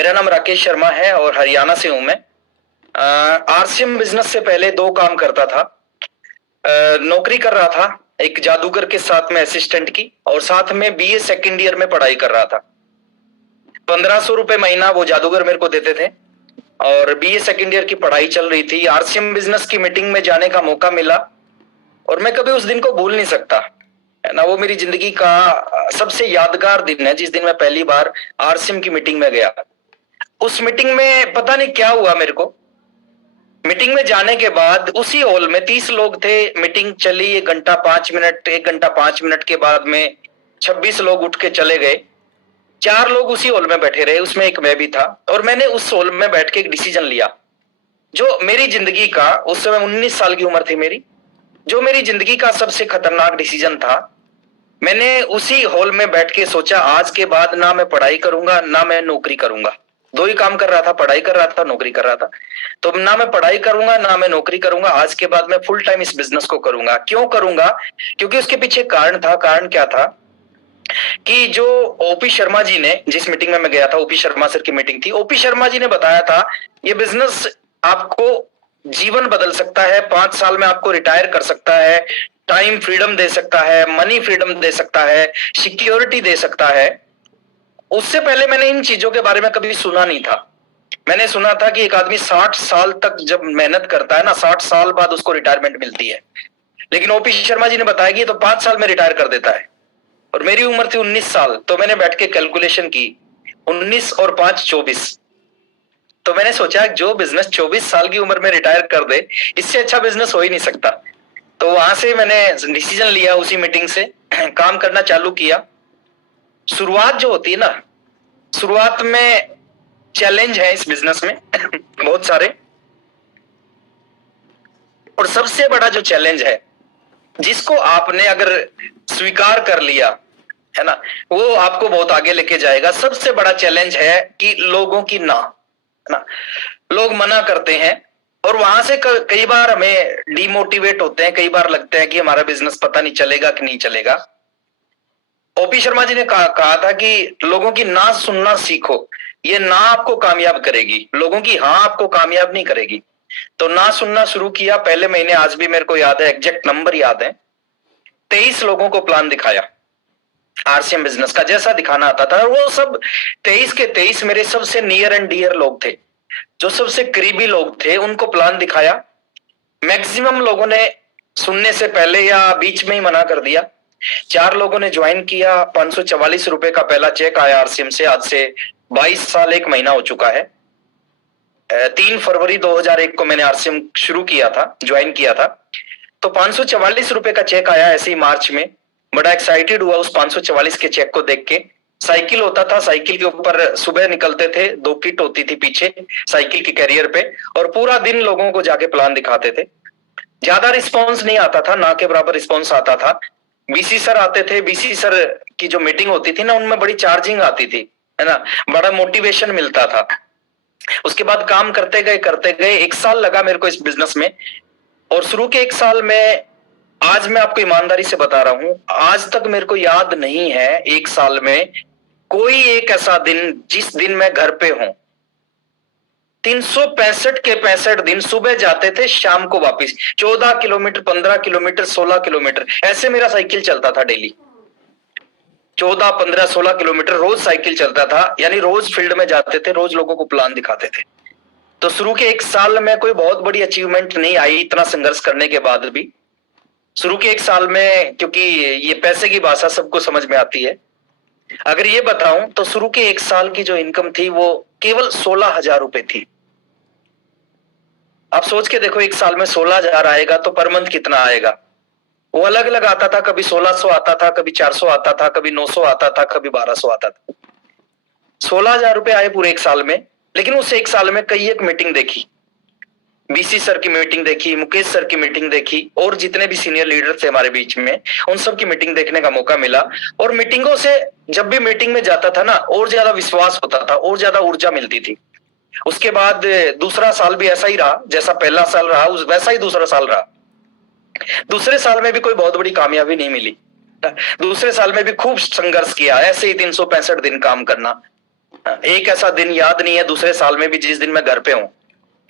मेरा नाम राकेश शर्मा है और हरियाणा से हूं मैं। आरसीएम बिजनेस से पहले दो काम करता था। नौकरी कर रहा था एक जादूगर के साथ में असिस्टेंट की, और साथ में बीए सेकंड ईयर में पढ़ाई कर रहा था। 1500 रुपए महीना वो जादूगर मेरे को देते थे और बीए सेकंड ईयर की पढ़ाई चल रही थी। आरसीएम बिजनेस की मीटिंग में जाने का मौका मिला और मैं कभी उस दिन को भूल नहीं सकता, है ना। वो मेरी जिंदगी का सबसे यादगार दिन है, जिस दिन मैं पहली बार आरसीएम की मीटिंग में गया। उस मीटिंग में पता नहीं क्या हुआ मेरे को। मीटिंग में जाने के बाद उसी हॉल में 30 लोग थे। मीटिंग चली 1 घंटा 5 मिनट, 1 घंटा 5 मिनट के बाद में 26 लोग उठ के चले गए। 4 लोग उसी हॉल में बैठे रहे, उसमें एक मैं भी था। और मैंने उस हॉल में बैठ के एक डिसीजन लिया जो मेरी जिंदगी का, उस समय 19 साल की उम्र थी मेरी, जो मेरी जिंदगी का सबसे खतरनाक डिसीजन था। मैंने उसी हॉल में बैठ के सोचा, आज के बाद ना मैं पढ़ाई करूंगा ना मैं नौकरी करूंगा। दो ही काम कर रहा था, पढ़ाई कर रहा था, नौकरी कर रहा था। तो ना मैं पढ़ाई करूंगा ना मैं नौकरी करूंगा, आज के बाद मैं फुल टाइम इस बिजनेस को करूंगा। क्यों करूंगा? क्योंकि उसके पीछे कारण था। कारण क्या था कि जो ओपी शर्मा जी ने, जिस मीटिंग में मैं गया था, ओपी शर्मा सर की मीटिंग थी, ओपी शर्मा जी ने बताया था ये बिजनेस आपको जीवन बदल सकता है, 5 साल में आपको रिटायर कर सकता है, टाइम फ्रीडम दे सकता है, मनी फ्रीडम दे सकता है, सिक्योरिटी दे सकता है। उससे पहले मैंने इन चीजों के बारे में कभी सुना नहीं था। मैंने सुना था कि एक आदमी 60 साल तक जब मेहनत करता है ना, 60 साल बाद उसको रिटायरमेंट मिलती है। लेकिन ओपी शर्मा जी ने बताया कि तो 5 साल में रिटायर कर देता है। और मेरी उम्र थी 19 साल, तो मैंने बैठ के कैलकुलेशन की, 19 और 5 24। तो मैंने सोचा जो बिजनेस 24 साल की उम्र में रिटायर कर दे, इससे अच्छा बिजनेस हो ही नहीं सकता। तो वहां से मैंने डिसीजन लिया, उसी मीटिंग से काम करना चालू किया। शुरुआत जो होती है ना, शुरुआत में चैलेंज है इस बिजनेस में बहुत सारे। और सबसे बड़ा जो चैलेंज है, जिसको आपने अगर स्वीकार कर लिया, है ना, वो आपको बहुत आगे लेके जाएगा। सबसे बड़ा चैलेंज है कि लोगों की ना, है ना, लोग मना करते हैं। और वहां से कई बार हमें डिमोटिवेट होते हैं, कई बार लगता है कि हमारा बिजनेस पता नहीं चलेगा कि नहीं चलेगा। ओपी शर्मा जी ने कहा था कि लोगों की ना सुनना सीखो, ये ना आपको कामयाब करेगी, लोगों की हाँ आपको कामयाब नहीं करेगी। तो ना सुनना शुरू किया। पहले महीने, आज भी मेरे को याद है, एग्जैक्ट नंबर याद है, 23 लोगों को प्लान दिखाया आरसीएम बिजनेस का, जैसा दिखाना आता था। वो सब 23 के 23 मेरे सबसे नियर एंड डियर लोग थे, जो सबसे करीबी लोग थे, उनको प्लान दिखाया। मैक्सिमम लोगों ने सुनने से पहले या बीच में ही मना कर दिया। 4 लोगों ने ज्वाइन किया। 544 रुपए का पहला चेक आया आरसीएम से। आज से 22 साल 1 महीना हो चुका है। 3 फरवरी 2001 को मैंने आरसीएम शुरू किया था, ज्वाइन किया था। तो 544 रुपए का चेक आया ऐसे ही मार्च में। बड़ा एक्साइटेड हुआ उस 544 के चेक को देख के। साइकिल होता था, साइकिल के ऊपर सुबह निकलते थे, 2 किट होती थी पीछे साइकिल के कैरियर पे, और पूरा दिन लोगों को जाके प्लान दिखाते थे। ज्यादा रिस्पॉन्स नहीं आता था, ना के बराबर रिस्पॉन्स आता था। बीसी सर आते थे, बीसी सर की जो मीटिंग होती थी ना, उनमें बड़ी चार्जिंग आती थी, है ना, बड़ा मोटिवेशन मिलता था। उसके बाद काम करते गए 1 साल लगा मेरे को इस बिजनेस में। और शुरू के 1 साल में, आज मैं आपको ईमानदारी से बता रहा हूं, आज तक मेरे को याद नहीं है 1 साल में कोई एक ऐसा दिन जिस दिन मैं घर पे हूं। 365 के 65 दिन सुबह जाते थे, शाम को वापस। 14 किलोमीटर, 15 किलोमीटर, 16 किलोमीटर, ऐसे मेरा साइकिल चलता था डेली। 14, 15, 16 किलोमीटर रोज साइकिल चलता था, यानी रोज फील्ड में जाते थे, रोज लोगों को प्लान दिखाते थे। तो शुरू के 1 साल में कोई बहुत बड़ी अचीवमेंट नहीं आई, इतना संघर्ष करने के बाद भी। शुरू के 1 साल में, क्योंकि ये पैसे की भाषा सबको समझ में आती है, अगर ये बताऊं तो शुरू के 1 साल की जो इनकम थी वो केवल 16,000 रुपए थी। आप सोच के देखो, 1 साल में 16,000 आएगा तो पर मंथ कितना आएगा? वो अलग अलग आता था, कभी 1600 आता था, कभी 400 आता था, कभी 900 आता था, कभी 1200 आता था। 16,000 रुपए आए पूरे 1 साल में। लेकिन उस 1 साल में कई एक मीटिंग देखी, बीसी सर की मीटिंग देखी, मुकेश सर की मीटिंग देखी, और जितने भी सीनियर लीडर थे हमारे बीच में, उन सब की मीटिंग देखने का मौका मिला। और मीटिंगों से, जब भी मीटिंग में जाता था ना, और ज्यादा विश्वास होता था, और ज्यादा ऊर्जा मिलती थी। उसके बाद दूसरा साल भी ऐसा ही रहा, जैसा पहला साल रहा वैसा ही दूसरा साल रहा। दूसरे साल में भी कोई बहुत बड़ी कामयाबी नहीं मिली। दूसरे साल में भी खूब संघर्ष किया, ऐसे ही 365 दिन काम करना, एक ऐसा दिन याद नहीं है दूसरे साल में भी जिस दिन मैं घर पे हूं,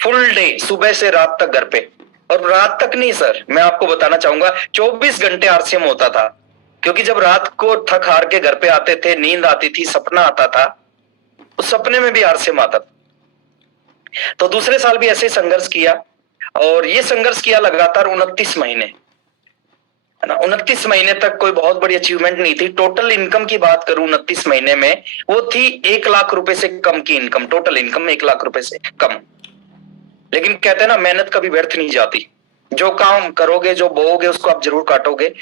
फुल डे सुबह से रात तक घर पे। और रात तक नहीं सर, मैं आपको बताना चाहूंगा 24 घंटे आरसीएम होता था, क्योंकि जब रात को थक हार के घर पे आते थे, नींद आती थी, सपना आता था, उस सपने में भी आरसीएम आता था। तो दूसरे साल भी ऐसे संघर्ष किया, और ये संघर्ष किया लगातार 29 महीने, है ना। 29 महीने तक कोई बहुत बड़ी अचीवमेंट नहीं थी। टोटल इनकम की बात करूं 29 महीने में, वो थी 1 लाख रुपए से कम की इनकम, टोटल इनकम 1 लाख रुपए से कम। लेकिन कहते हैं ना, मेहनत कभी व्यर्थ नहीं जाती। जो काम करोगे, जो बोओगे, उसको आप जरूर काटोगे।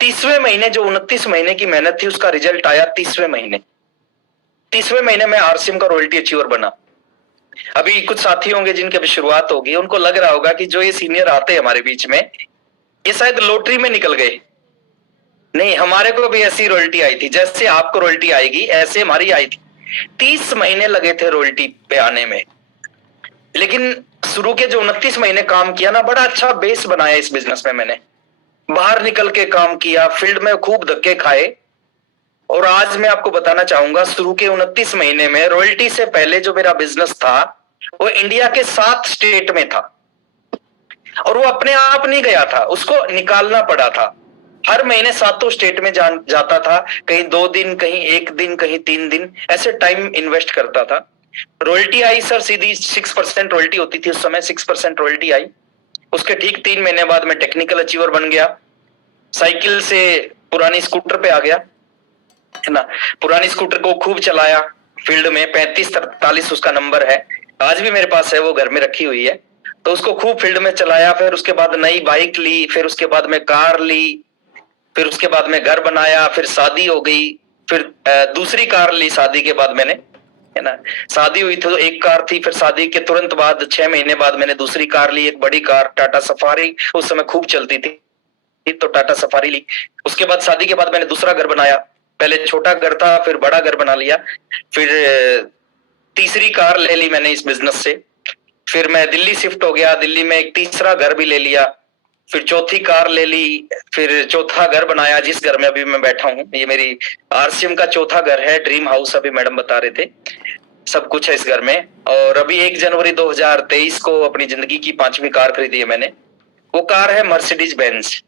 30वें महीने, जो 29 महीने की मेहनत थी, उसका रिजल्ट आया 30वें महीने। 30वें महीने में आरसीएम का रॉयल्टी अचीवर बना। अभी कुछ साथी होंगे जिनकी अभी शुरुआत होगी, उनको लग रहा होगा कि जो ये सीनियर आते हैं हमारे बीच में, ये शायद लॉटरी में निकल गए। नहीं, हमारे को भी ऐसी रॉयल्टी आई थी, जैसे आपको रॉयल्टी आएगी ऐसे हमारी आई थी। 30 महीने लगे थे रॉयल्टी पे आने में। लेकिन शुरू के जो 29 महीने काम किया ना, बड़ा अच्छा बेस बनाया इस बिजनेस में। मैंने बाहर निकल के काम किया, फील्ड में खूब धक्के खाए, और आज मैं आपको बताना चाहूंगा, शुरू के 29 महीने में रॉयल्टी से पहले जो मेरा बिजनेस था, वो इंडिया के 7 स्टेट में था। और वो अपने आप नहीं गया था, उसको निकालना पड़ा था। हर महीने 7 स्टेट में जाता था, कहीं 2 दिन, कहीं 1 दिन, कहीं 3 दिन, ऐसे टाइम इन्वेस्ट करता था। रॉयल्टी आई सर, सीधी 6% रॉयल्टी होती थी उस समय, 6% रॉयल्टी आई। उसके ठीक 3 महीने बाद मैं टेक्निकल अचीवर बन गया। साइकिल से पुरानी स्कूटर पे आ गया, है ना। पुरानी स्कूटर को खूब चलाया फील्ड में, 3543 उसका नंबर है, आज भी मेरे पास है, वो घर में रखी हुई है। तो उसको खूब फील्ड में चलाया। फिर उसके बाद नई बाइक ली, फिर उसके बाद में कार ली, फिर उसके बाद में घर बनाया, फिर शादी हो गई, फिर दूसरी कार ली शादी के बाद मैंने, है ना। शादी हुई तो एक कार थी, फिर शादी के तुरंत बाद 6 महीने बाद मैंने दूसरी कार ली, एक बड़ी कार टाटा सफारी, उस समय खूब चलती थी, तो टाटा सफारी ली। उसके बाद शादी के बाद मैंने दूसरा घर बनाया, पहले छोटा घर था, फिर बड़ा घर बना लिया। फिर तीसरी कार ले ली मैंने इस बिजनेस से। फिर मैं दिल्ली शिफ्ट हो गया, दिल्ली में एक तीसरा घर भी ले लिया। फिर चौथी कार ले ली, फिर चौथा घर बनाया, जिस घर में अभी मैं बैठा हूँ। ये मेरी आरसीएम का चौथा घर है, ड्रीम हाउस, अभी मैडम बता रहे थे, सब कुछ है इस घर में। और अभी 1 जनवरी 2023 को अपनी जिंदगी की 5वीं कार खरीदी है मैंने। वो कार है मर्सिडीज बेंज।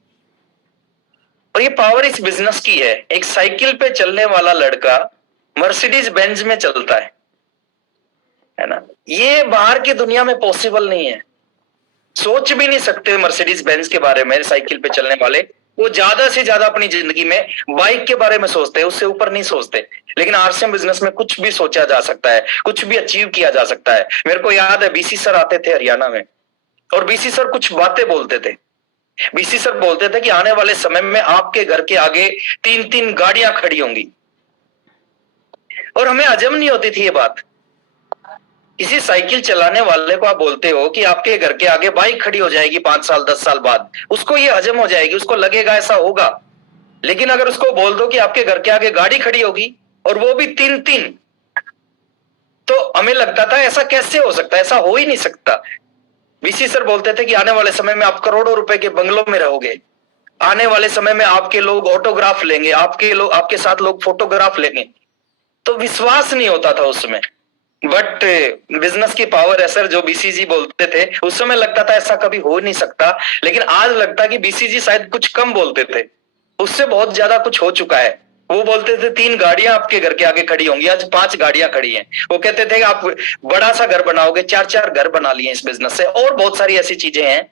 और ये पावर इस बिजनेस की है। एक साइकिल पे चलने वाला लड़का मर्सिडीज बेंज में चलता है ना। ये बाहर की दुनिया में पॉसिबल नहीं है, सोच भी नहीं सकते मर्सिडीज बेंज के बारे में। साइकिल पे चलने वाले, वो ज्यादा से ज्यादा अपनी जिंदगी में बाइक के बारे में सोचते हैं, उससे ऊपर नहीं सोचते। लेकिन आरसीएम बिजनेस में कुछ भी सोचा जा सकता है, कुछ भी अचीव किया जा सकता है। मेरे को याद है, बीसी सर आते थे हरियाणा में, और बीसी सर कुछ बातें बोलते थे। बीसी सर बोलते थे कि आने वाले समय में आपके घर के आगे 3-3 गाड़ियां खड़ी होंगी। और हमें हजम नहीं होती थी ये बात। किसी साइकिल चलाने वाले को आप बोलते हो कि आपके घर के आगे बाइक खड़ी हो जाएगी 5 साल 10 साल बाद, उसको ये हजम हो जाएगी, उसको लगेगा ऐसा होगा। लेकिन अगर उसको बोल दो कि आपके घर के आगे गाड़ी खड़ी होगी, और वो भी 3-3, तो हमें लगता था ऐसा कैसे हो सकता है, ऐसा हो ही नहीं सकता। बीसी सर बोलते थे कि आने वाले समय में आप करोड़ों रुपए के बंगलों में रहोगे, आने वाले समय में आपके लोग ऑटोग्राफ लेंगे, आपके साथ लोग फोटोग्राफ लेंगे। तो विश्वास नहीं होता था उसमें। बट बिजनेस की पावर है सर, जो बीसीजी बोलते थे उस समय लगता था ऐसा कभी हो नहीं सकता। लेकिन आज लगता है कि बीसीजी शायद कुछ कम बोलते थे, उससे बहुत ज्यादा कुछ हो चुका है। वो बोलते थे 3 गाड़ियां आपके घर के आगे खड़ी होंगी, आज 5 गाड़ियां खड़ी हैं। वो कहते थे कि आप बड़ा सा घर बनाओगे, 4-4 घर बना लिए इस बिजनेस से। और बहुत सारी ऐसी चीजें हैं,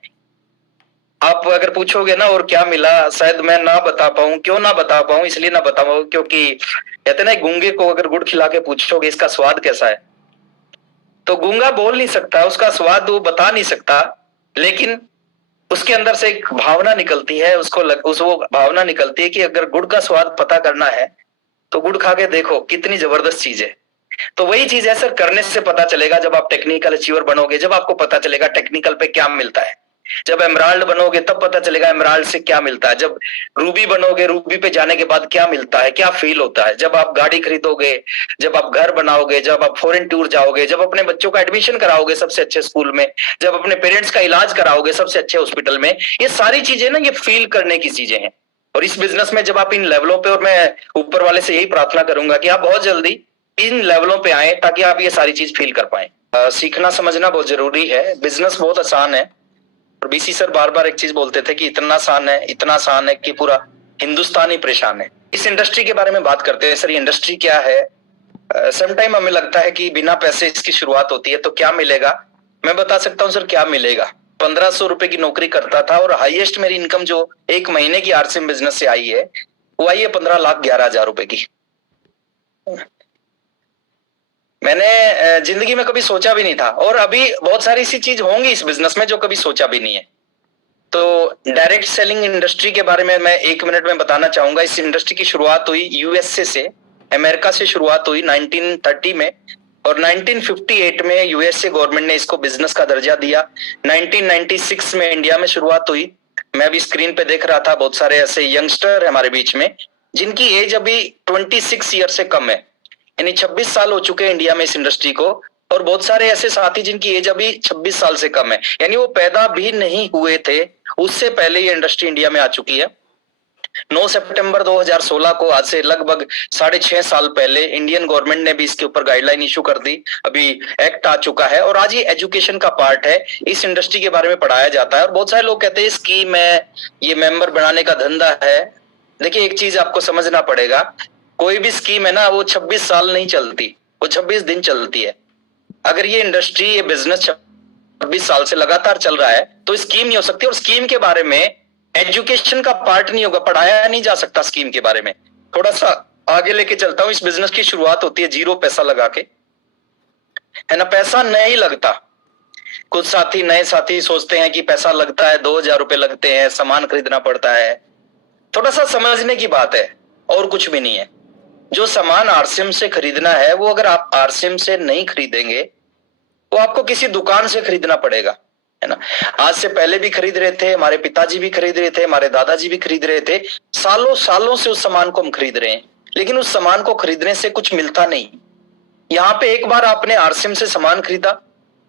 आप अगर पूछोगे ना और क्या मिला, शायद मैं ना बता पाऊं। क्यों ना बता पाऊं? इसलिए ना बता पाऊं क्योंकि कहते ना, गूंगे को अगर गुड़ खिला के पूछोगे इसका स्वाद कैसा है, तो गूंगा बोल नहीं सकता, उसका स्वाद वो बता नहीं सकता। लेकिन उसके अंदर से एक भावना निकलती है, वो भावना निकलती है कि अगर गुड़ का स्वाद पता करना है तो गुड़ खा के देखो, कितनी जबरदस्त चीज है। तो वही चीज है सर, करने से पता चलेगा। जब आप टेक्निकल अचीवर बनोगे, जब आपको पता चलेगा टेक्निकल पे क्या मिलता है। जब एमराल्ड बनोगे तब पता चलेगा एमराल्ड से क्या मिलता है। जब रूबी बनोगे, रूबी पे जाने के बाद क्या मिलता है, क्या फील होता है। जब आप गाड़ी खरीदोगे, जब आप घर बनाओगे, जब आप फॉरेन टूर जाओगे, जब अपने बच्चों का एडमिशन कराओगे सबसे अच्छे स्कूल में, जब अपने पेरेंट्स का इलाज कराओगे सबसे अच्छे हॉस्पिटल में, ये सारी चीजें ना, ये फील करने की चीजें हैं। और इस बिजनेस में जब आप इन लेवलों पे, और मैं ऊपर वाले से यही प्रार्थना करूंगा कि आप बहुत जल्दी इन लेवलों पे आए ताकि आप ये सारी चीज फील कर पाए। सीखना समझना बहुत जरूरी है। बिजनेस बहुत आसान है और बीसी सर बार बार एक चीज बोलते थे कि इतना आसान है कि पूरा हिंदुस्तान ही परेशान है। इस इंडस्ट्री के बारे में बात करते हैं। सर ये इंडस्ट्री क्या है? समटाइम हमें लगता है कि बिना पैसे इसकी शुरुआत होती है तो क्या मिलेगा। मैं बता सकता हूँ सर क्या मिलेगा। 1500 रुपए की नौकरी करता था और हाईएस्ट मेरी इनकम जो एक महीने की आरसीएम बिजनेस से आई है वो आई है 15,11,000 रुपए की। मैंने जिंदगी में कभी सोचा भी नहीं था और अभी बहुत सारी ऐसी चीज होंगी इस बिजनेस में जो कभी सोचा भी नहीं है। तो डायरेक्ट सेलिंग इंडस्ट्री के बारे में मैं 1 मिनट में बताना चाहूंगा। इस इंडस्ट्री की शुरुआत हुई यूएसए से, अमेरिका से शुरुआत हुई 1930 में और 1958 में यूएसए गवर्नमेंट ने इसको बिजनेस का दर्जा दिया। 1996 में इंडिया में शुरुआत हुई। मैं अभी स्क्रीन पे देख रहा था बहुत सारे ऐसे यंगस्टर है हमारे बीच में जिनकी एज अभी 26 ईयर से कम है, यानी 26 साल हो चुके हैं इंडिया में इस इंडस्ट्री को। और बहुत सारे ऐसे साथी जिनकी एज अभी 26 साल से कम है, यानी वो पैदा भी नहीं हुए थे उससे पहले ये इंडस्ट्री इंडिया में आ चुकी है। 9 सितंबर 2016 को, आज से लगभग 6.5 साल पहले, इंडियन गवर्नमेंट ने भी इसके ऊपर गाइडलाइन इशू कर दी। अभी एक्ट आ चुका है और आज ये एजुकेशन का पार्ट है। इस इंडस्ट्री के बारे में पढ़ाया जाता है और बहुत सारे लोग कहते हैं स्कीम है, ये मेंबर बनाने का धंधा है। देखिए एक चीज आपको समझना पड़ेगा, कोई भी स्कीम है ना वो 26 साल नहीं चलती, वो 26 दिन चलती है। अगर ये इंडस्ट्री, ये बिजनेस 26 साल से लगातार चल रहा है तो स्कीम नहीं हो सकती। और स्कीम के बारे में एजुकेशन का पार्ट नहीं होगा, पढ़ाया नहीं जा सकता स्कीम के बारे में। थोड़ा सा आगे लेके चलता हूं। इस बिजनेस की शुरुआत होती है 0 पैसा लगा के, है ना। पैसा नहीं लगता। कुछ साथी, नए साथी सोचते हैं कि पैसा लगता है, 2,000 रुपए लगते हैं, सामान खरीदना पड़ता है। थोड़ा सा समझने की बात है और कुछ भी नहीं है। जो सामान आरसीएम से खरीदना है वो अगर आप आरसीएम से नहीं खरीदेंगे वो आपको किसी दुकान से खरीदना पड़ेगा, है ना। आज से पहले भी खरीद रहे थे, हमारे पिताजी भी खरीद रहे थे, हमारे दादाजी भी खरीद रहे थे। सालों सालों से उस सामान को हम खरीद रहे हैं, लेकिन उस सामान को खरीदने से कुछ मिलता नहीं। यहाँ पे एक बार आपने आरसीएम से सामान खरीदा,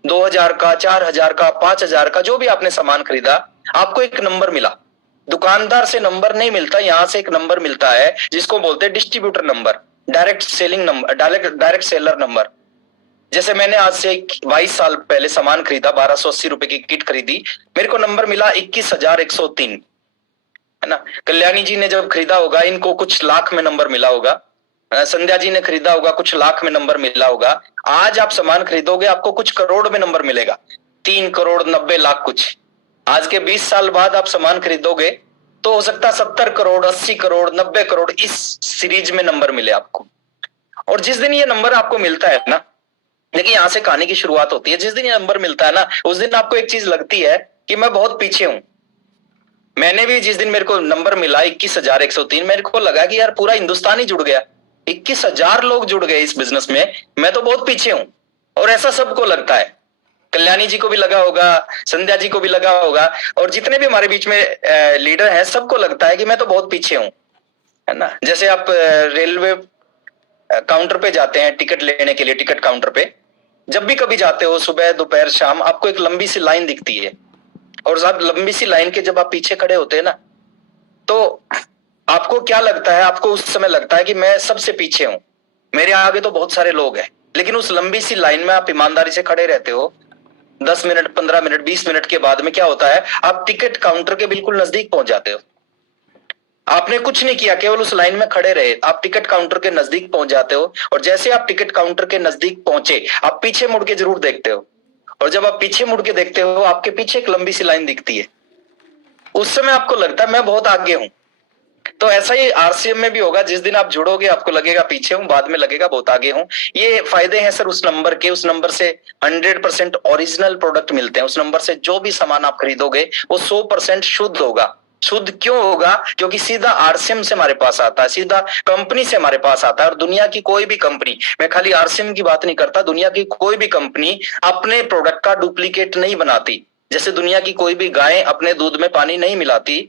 2,000 का, 4,000 का, 5,000 का, जो भी आपने सामान खरीदा, आपको एक नंबर मिला। दुकानदार से नंबर नहीं मिलता, यहां से एक नंबर मिलता है जिसको बोलते हैं distributor number, direct selling number, direct seller number. जैसे मैंने आज से 22 साल पहले सामान खरीदा, 1280 रुपए की किट खरीदी, मेरे को नंबर मिला 21,103, है ना। कल्याणी जी ने जब खरीदा होगा इनको कुछ लाख में नंबर मिला होगा, संध्या जी ने खरीदा होगा कुछ लाख में नंबर मिला होगा। आज आप सामान खरीदोगे आपको कुछ करोड़ में नंबर मिलेगा, 3 करोड़ 90 लाख कुछ। आज के 20 साल बाद आप सामान खरीदोगे तो हो सकता है 70 करोड़, 80 करोड़, 90 करोड़ इस सीरीज में नंबर मिले आपको। और जिस दिन ये नंबर आपको मिलता है ना, देखिए यहां से कहानी की शुरुआत होती है। जिस दिन ये नंबर मिलता है ना उस दिन आपको एक चीज लगती है कि मैं बहुत पीछे हूं। मैंने भी जिस दिन मेरे को नंबर मिला 21,103, मेरे को लगा कि यार पूरा हिंदुस्तान ही जुड़ गया, 21,000 लोग जुड़ गए इस बिजनेस में, मैं तो बहुत पीछे हूं। और ऐसा सबको लगता है, कल्याणी जी को भी लगा होगा, संध्या जी को भी लगा होगा, और जितने भी हमारे बीच में लीडर हैं सबको लगता है कि मैं तो बहुत पीछे हूं, है ना। जैसे आप रेलवे काउंटर पे जाते हैं टिकट लेने के लिए, टिकट काउंटर पे जब भी कभी जाते हो, सुबह दोपहर शाम, आपको एक लंबी सी लाइन दिखती है। और साहब लंबी सी लाइन के जब आप पीछे खड़े होते हैं ना तो आपको क्या लगता है, आपको उस समय लगता है कि मैं सबसे पीछे हूं, मेरे आगे तो बहुत सारे लोग हैं। लेकिन उस लंबी सी लाइन में आप ईमानदारी से खड़े रहते हो, 10 मिनट, 15 मिनट, 20 मिनट के बाद में क्या होता है, आप टिकट काउंटर के बिल्कुल नजदीक पहुंच जाते हो। आपने कुछ नहीं किया, केवल उस लाइन में खड़े रहे, आप टिकट काउंटर के नजदीक पहुंच जाते हो। और जैसे आप टिकट काउंटर के नजदीक पहुंचे, आप पीछे मुड़ के जरूर देखते हो। और जब आप पीछे मुड़ के देखते हो, आपके पीछे एक लंबी सी लाइन दिखती है। उस समय आपको लगता है मैं बहुत आगे हूं। तो ऐसा ही आरसीएम में भी होगा, जिस दिन आप जुड़ोगे आपको लगेगा पीछे हूं, बाद में लगेगा बहुत आगे हूं। ये फायदे हैं सर उस नंबर के। उस नंबर से 100% ओरिजिनल प्रोडक्ट मिलते हैं। उस नंबर से जो भी सामान आप खरीदोगे वो 100% शुद्ध होगा। शुद्ध क्यों होगा? क्योंकि सीधा आरसीएम से हमारे पास आता है, सीधा कंपनी से हमारे पास आता है। और दुनिया की कोई भी कंपनी, मैं खाली आरसीएम की बात नहीं करता, दुनिया की कोई भी कंपनी अपने प्रोडक्ट का डुप्लीकेट नहीं बनाती। जैसे दुनिया की कोई भी गाय अपने दूध में पानी नहीं मिलाती,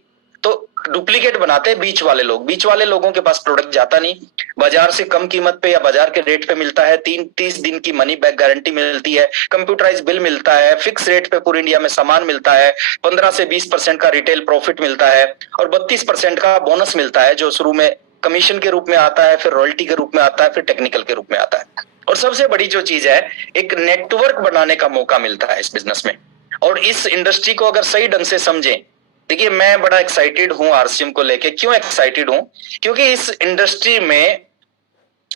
तो डुप्लीकेट बनाते हैं बीच वाले लोग। बीच वाले लोगों के पास प्रोडक्ट जाता नहीं, बाजार से कम कीमत पे या बाजार के रेट पे मिलता है। 30 दिन की मनी बैक गारंटी मिलती है, कंप्यूटराइज बिल मिलता है, फिक्स रेट पे पूरे इंडिया में सामान मिलता है, 15 से 20% का रिटेल प्रॉफिट मिलता है और 32% का बोनस मिलता है जो शुरू में कमीशन के रूप में आता है, फिर रॉयल्टी के रूप में आता है, फिर टेक्निकल के रूप में आता है। और सबसे बड़ी जो चीज है, एक नेटवर्क बनाने का मौका मिलता है इस बिजनेस में। और इस इंडस्ट्री को अगर सही ढंग से समझें, देखिए मैं बड़ा एक्साइटेड हूं आरसीएम को लेके। क्यों एक्साइटेड हूं? क्योंकि इस इंडस्ट्री में,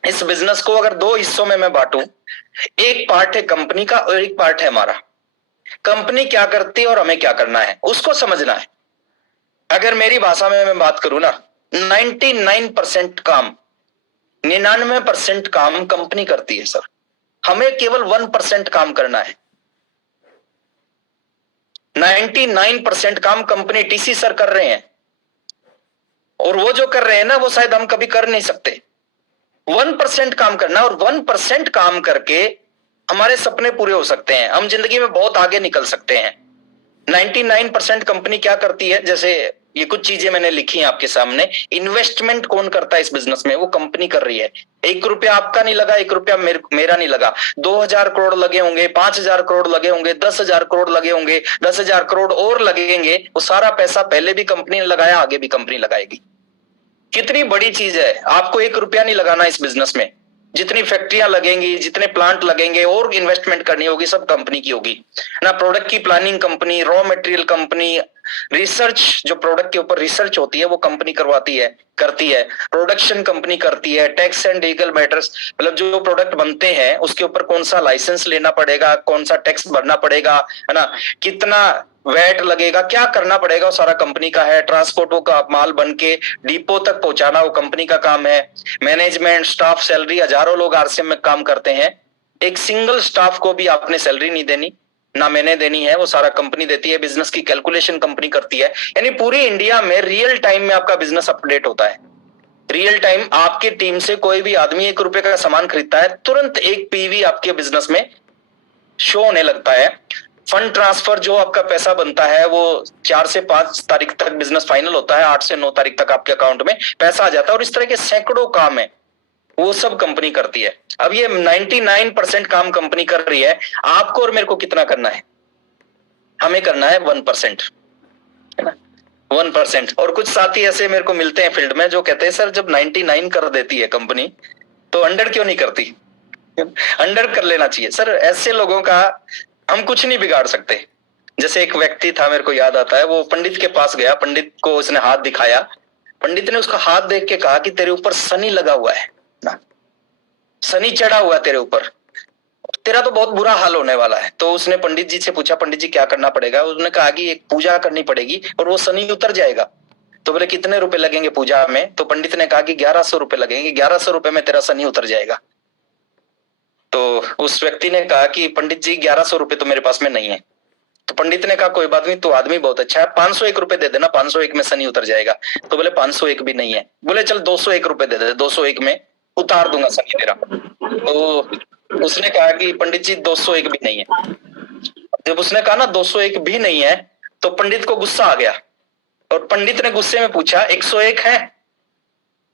इस बिजनेस को अगर दो हिस्सों में मैं बांटूं, एक पार्ट है कंपनी का और एक पार्ट है हमारा। कंपनी क्या करती है और हमें क्या करना है, उसको समझना है। अगर मेरी भाषा में मैं बात करूं ना, 99% काम, 99% काम कंपनी करती है सर। हमें केवल 1% काम करना है। 99% काम कंपनी, टीसी सर कर रहे हैं, और वो जो कर रहे हैं ना, वो शायद हम कभी कर नहीं सकते। 1% काम करना, और 1% काम करके हमारे सपने पूरे हो सकते हैं, हम जिंदगी में बहुत आगे निकल सकते हैं। 99% कंपनी क्या करती है, जैसे ये कुछ चीजें मैंने लिखी हैं आपके सामने। इन्वेस्टमेंट कौन करता है इस बिजनेस में? वो कंपनी कर रही है। 1 रुपया आपका नहीं लगा, 1 रुपया मेरा नहीं लगा। 2000 करोड़ लगे होंगे, 5000 करोड़ लगे होंगे, 10,000 करोड़ लगे होंगे, 10,000 करोड़ और लगेंगे। वो सारा पैसा पहले भी कंपनी ने लगाया, आगे भी कंपनी लगाएगी। कितनी बड़ी चीज है, आपको 1 रुपया नहीं लगाना इस बिजनेस में। जितनी फैक्ट्रियां लगेंगी, जितने प्लांट लगेंगे और इन्वेस्टमेंट करनी होगी, सब कंपनी की होगी ना। प्रोडक्ट की planning company, raw material company, research, जो प्रोडक्ट के ऊपर रिसर्च होती है वो कंपनी करती है। प्रोडक्शन कंपनी करती है। टैक्स एंड लीगल मैटर्स, मतलब जो प्रोडक्ट बनते हैं उसके ऊपर कौन सा लाइसेंस लेना पड़ेगा, कौन सा टैक्स भरना पड़ेगा, है ना, कितना वैट लगेगा, क्या करना पड़ेगा, वो सारा कंपनी का है। ट्रांसपोर्टों का माल बन के डिपो तक पहुंचाना वो कंपनी का काम है। मैनेजमेंट, स्टाफ, सैलरी, हजारों लोग आरसीएम में काम करते हैं। एक सिंगल स्टाफ को भी आपने सैलरी नहीं देनी, ना मैंने देनी है, वो सारा कंपनी देती है। बिजनेस की कैलकुलेशन कंपनी करती है। यानी पूरी इंडिया में रियल टाइम में आपका बिजनेस अपडेट होता है। रियल टाइम आपकी टीम से कोई भी आदमी 1 रुपए का सामान खरीदता है, तुरंत एक पीवी आपके बिजनेस में शो होने लगता है। फंड ट्रांसफर, जो आपका पैसा बनता है, वो 4 से 5 तारीख तक बिजनेस फाइनल होता है, 8 से 9 तारीख तक आपके अकाउंट में पैसा आ जाता है। और इस तरह के सैकड़ों काम है, वो सब कंपनी करती है। अब ये 99% काम कंपनी कर रही है, आपको और मेरे को कितना करना है? हमें करना है 1%, है ना, 1%। और कुछ साथी ऐसे मेरे को मिलते हैं फील्ड में जो कहते हैं, सर जब 99 कर देती है कंपनी तो 100 क्यों नहीं करती? 100 कर लेना चाहिए। सर ऐसे लोगों का हम कुछ नहीं बिगाड़ सकते। जैसे एक व्यक्ति था, मेरे को याद आता है, वो पंडित के पास गया, पंडित को उसने हाथ दिखाया, पंडित ने उसका हाथ देख के कहा कि तेरे ऊपर शनि लगा हुआ है ना, शनि चढ़ा हुआ है तेरे ऊपर, तेरा तो बहुत बुरा हाल होने वाला है। तो उसने पंडित जी से पूछा, पंडित जी क्या करना पड़ेगा? उसने कहा कि एक पूजा करनी पड़ेगी और वो शनि उतर जाएगा। तो बोले कितने रुपए लगेंगे पूजा में? तो पंडित ने कहा कि 1100 रुपए लगेंगे, 1100 रुपए में तेरा शनि उतर जाएगा। तो उस व्यक्ति ने कहा कि पंडित जी 1100 रुपए तो मेरे पास में नहीं है। तो पंडित ने कहा कोई बात नहीं, तो आदमी बहुत अच्छा है, 501 रुपए दे देना, 501 में शनि उतर जाएगा। तो बोले 501 भी नहीं है। बोले चल 201 रुपए दे दे, 201 में उतार दूंगा शनि तेरा। तो उसने कहा कि पंडित जी 201 भी नहीं है। जब उसने कहा ना 201 भी नहीं है, तो पंडित को गुस्सा आ गया, और पंडित ने गुस्से में पूछा 101 है?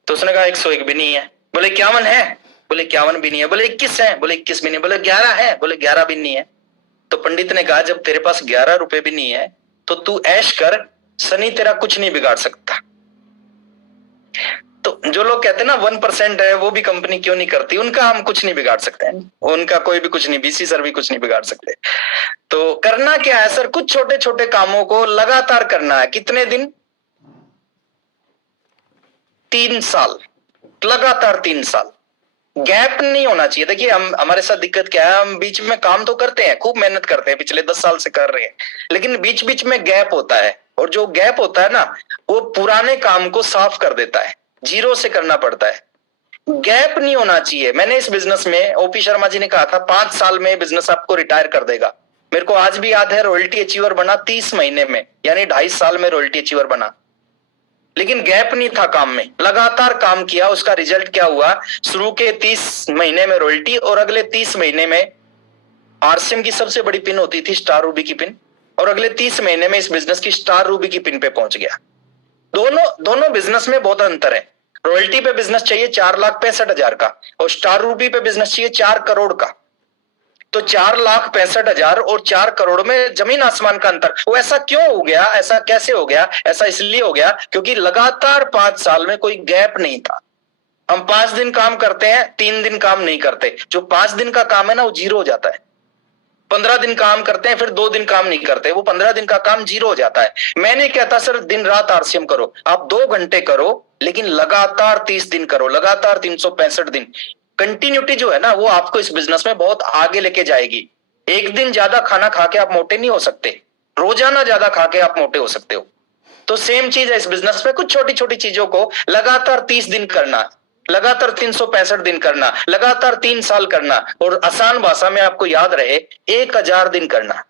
तो उसने कहा 101 भी नहीं है। बोले 51 है? बोले 51 भी नहीं है। बोले 21 है? बोले 21 भी नहीं है। बोले 11 है? बोले 11 भी नहीं है। तो पंडित ने कहा जब तेरे पास 11 रुपए भी नहीं है तो तू ऐश कर, शनि तेरा कुछ नहीं बिगाड़ सकता। तो जो लोग कहते हैं ना 1% है वो भी कंपनी क्यों नहीं करती, उनका हम कुछ नहीं बिगाड़ सकते हैं, उनका कोई भी कुछ नहीं, बीसी सर भी कुछ नहीं बिगाड़ सकते। तो करना क्या है सर? कुछ छोटे छोटे कामों को लगातार करना है। कितने दिन? 3 साल, लगातार 3 साल, गैप नहीं होना चाहिए। देखिए हम, हमारे साथ दिक्कत क्या है, हम बीच में काम तो करते हैं, खूब मेहनत करते हैं, पिछले 10 साल से कर रहे हैं, लेकिन बीच बीच में गैप होता है। और जो गैप होता है ना, वो पुराने काम को साफ कर देता है, जीरो से करना पड़ता है। गैप नहीं होना चाहिए। मैंने इस बिजनेस में, ओपी शर्मा जी ने कहा था 5 साल में बिजनेस आपको रिटायर कर देगा। मेरे को आज भी याद है, रॉयल्टी अचीवर बना 30 महीने में, यानी 2.5 साल में रॉयल्टी अचीवर बना। लेकिन गैप नहीं था काम में, लगातार काम किया। उसका रिजल्ट क्या हुआ? शुरू के 30 महीने में रॉयल्टी, और अगले 30 महीने में आरसीएम की सबसे बड़ी पिन होती थी स्टार रूबी की पिन, और अगले 30 महीने में इस बिजनेस की स्टार रूबी की पिन पे पहुंच गया। दोनों बिजनेस में बहुत अंतर है। रॉयल्टी पे बिजनेस चाहिए 4,65,000 का, और स्टार रूबी पे बिजनेस चाहिए 4 करोड़ का। तो 4,65,000 और 4 करोड़ में जमीन आसमान का अंतर। वो ऐसा क्यों हो गया, ऐसा कैसे हो गया? ऐसा इसलिए हो गया क्योंकि लगातार 5 साल में कोई गैप नहीं था। हम 5 दिन काम करते हैं, 3 दिन काम नहीं करते। जो 5 दिन का काम है ना, वो जीरो हो जाता है। 15 दिन काम करते हैं, फिर 2 दिन काम नहीं करते, वो 15 दिन का काम जीरो हो जाता है। मैं नहीं कहता सर दिन रात आरसीएम करो, आप 2 घंटे करो, लेकिन लगातार 30 दिन करो, लगातार 365 दिन। कंटिन्यूटी जो है ना, वो आपको इस बिजनेस में बहुत आगे लेके जाएगी। एक दिन ज्यादा खाना खा के आप मोटे नहीं हो सकते, रोजाना ज्यादा खा के आप मोटे हो सकते हो। तो सेम चीज है इस बिजनेस में, कुछ छोटी छोटी चीजों को लगातार 30 दिन करना, लगातार 365 दिन करना, लगातार 3 साल करना, और आसान भाषा में आपको याद रहे 1,000 दिन करना।